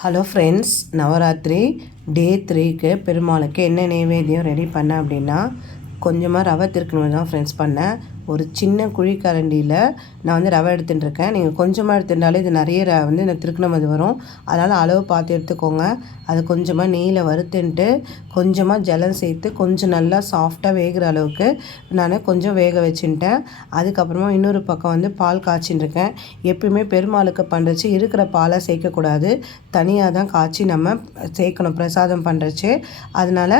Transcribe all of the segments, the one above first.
Hello friends Navaratri. டே த்ரீக்கு பெருமாளுக்கு என்ன நைவேத்தியம் ரெடி பண்ணேன் அப்படின்னா கொஞ்சமாக ரவை திருக்கணும் தான் ஃப்ரெண்ட்ஸ் பண்ணேன். ஒரு சின்ன குழிக்கரண்டியில் நான் வந்து ரவை எடுத்துட்டுருக்கேன். நீங்கள் கொஞ்சமாக எடுத்துட்டாலே இது நிறைய ர வந்து இந்த திருக்கணம் அது வரும். அதனால் அளவு பார்த்து எடுத்துக்கோங்க. அது கொஞ்சமாக நெய்யில் வறுத்துன்ட்டு கொஞ்சமாக ஜலம் சேர்த்து கொஞ்சம் நல்லா சாஃப்டாக வேகிற அளவுக்கு நான் கொஞ்சம் வேக வச்சுட்டேன். அதுக்கப்புறமா இன்னொரு பக்கம் வந்து பால் காய்ச்சின்னு இருக்கேன் எப்பயுமே பெருமாளுக்கு பண்ணுறச்சு இருக்கிற பாலை சேர்க்கக்கூடாது. தனியாக தான் காய்ச்சி நம்ம சேர்க்கணும். பிரசாதம் பண்ணுறச்சு அதனால்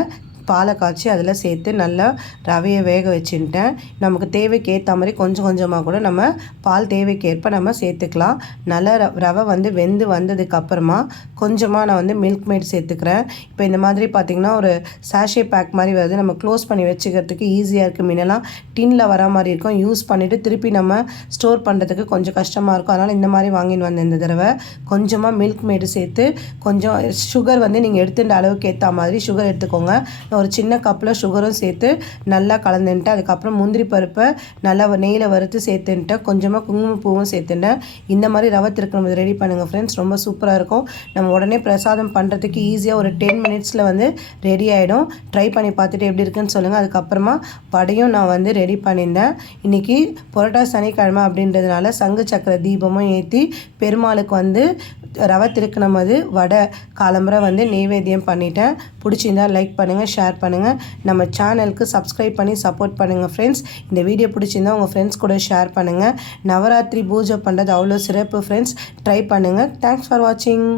பாலை காய்ச்சி அதில் சேர்த்து நல்லா ரவையை வேக வச்சுட்டேன். நமக்கு தேவைக்கு ஏற்ற மாதிரி கொஞ்சம் கொஞ்சமாக கூட நம்ம பால் தேவைக்கேற்ப நம்ம சேர்த்துக்கலாம். நல்லா ரவை வந்து வெந்து வந்ததுக்கப்புறமா கொஞ்சமாக நான் வந்து மில்க் மேட் சேர்த்துக்கிறேன். இப்போ இந்த மாதிரி பார்த்திங்கன்னா ஒரு சாஷே பேக் மாதிரி வருது. நம்ம க்ளோஸ் பண்ணி வச்சுக்கிறதுக்கு ஈஸியாக இருக்குது மீனெல்லாம் டின்னில் வர மாதிரி இருக்கும். யூஸ் பண்ணிவிட்டு திருப்பி நம்ம ஸ்டோர் பண்ணுறதுக்கு கொஞ்சம் கஷ்டமாக இருக்கும். அதனால் இந்த மாதிரி வாங்கின்னு வந்தேன் இந்த தடவை. கொஞ்சமாக மில்க் மேடு சேர்த்து கொஞ்சம் சுகர் வந்து நீங்கள் எடுத்துட்ட அளவுக்கு ஏற்ற மாதிரி சுகர் எடுத்துக்கோங்க. ஒரு சின்ன கப்பில் சுகரும் சேர்த்து நல்லா கலந்துன்ட்டு அதுக்கப்புறம் முந்திரி பருப்பை நல்லா நெய்யில் வறுத்து சேர்த்துட்டேன் கொஞ்சமாக குங்குமப்பூவும் சேர்த்துட்டேன் இந்த மாதிரி ரவை திருக்கணும் ரெடி பண்ணுங்கள் ஃப்ரெண்ட்ஸ் ரொம்ப சூப்பராக இருக்கும். நம்ம உடனே பிரசாதம் பண்ணுறதுக்கு ஈஸியாக ஒரு டென் மினிட்ஸில் வந்து ரெடி ஆகிடும் ட்ரை பண்ணி பார்த்துட்டு எப்படி இருக்குன்னு சொல்லுங்கள் அதுக்கப்புறமா வடையும் நான் வந்து ரெடி பண்ணியிருந்தேன். இன்றைக்கி புரோட்டா சனிக்கிழமை அப்படின்றதுனால சங்கு சக்கர தீபமும் ஏற்றி பெருமாளுக்கு வந்து ரவை திருக்கணும் போது வடை காலம்புரை வந்து நெய்வேத்தியம் பண்ணிட்டேன். பிடிச்சிருந்தால் லைக் பண்ணுங்கள் ஷேர் பண்ணுங்கள் நம்ம சேனலுக்கு சப்ஸ்கிரைப் பண்ணி சப்போர்ட் பண்ணுங்கள் ஃப்ரெண்ட்ஸ் இந்த வீடியோ பிடிச்சிருந்தா உங்கள் ஃப்ரெண்ட்ஸ் கூட ஷேர் பண்ணுங்கள் நவராத்திரி பூஜை பண்ணுறது அவ்வளோ சிறப்பு ஃப்ரெண்ட்ஸ் ட்ரை பண்ணுங்கள் தேங்க்ஸ் ஃபார் வாட்சிங்